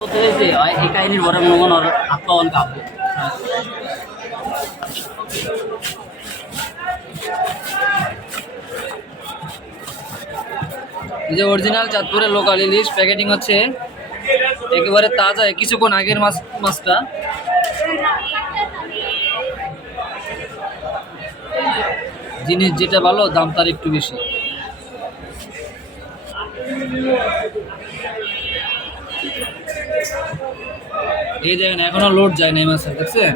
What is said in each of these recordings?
এই কাহিনীর বড় মন আর আত্মন কাব্য যে অরিজিনাল চাঁদপুরের লোকাল ইলিশ প্যাকেটিং হচ্ছে একেবারে তাজা কিছুক্ষণ আগের মাছটা জিনিস যেটা ভালো দাম তার একটু বেশি। এই দেখেন এখনো লোড যায় না এই মাছের, দেখছেন?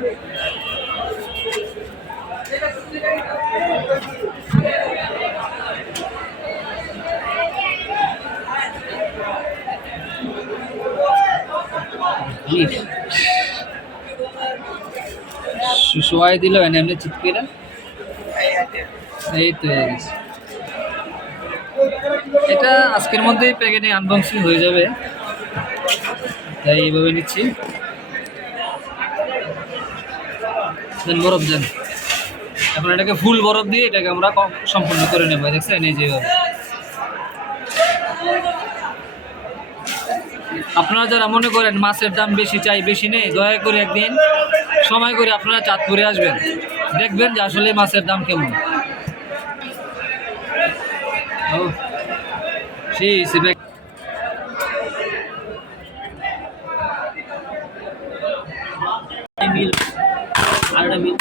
শোয়াই দিল এমনি চিৎকেরা এই তো হয়ে গেছে। এটা আজকের মধ্যেই প্যাকেটে আনবক্সিং হয়ে যাবে, তাই এইভাবে নিচ্ছি। দেন বরফ দেন, এখন এটাকে ফুল বরফ দিয়ে এটাকে আমরা সম্পূর্ণ করে নেবো। দেখছেন এই যেভাবে। আপনারা যারা মনে করেন মাছের দাম বেশি চাই বেশি নেই, দয়া করে একদিন সময় করে আপনারা চাঁদপুরে আসবেন, দেখবেন যে আসলে মাছের দাম কেমন। ও সেই মিল আর মিল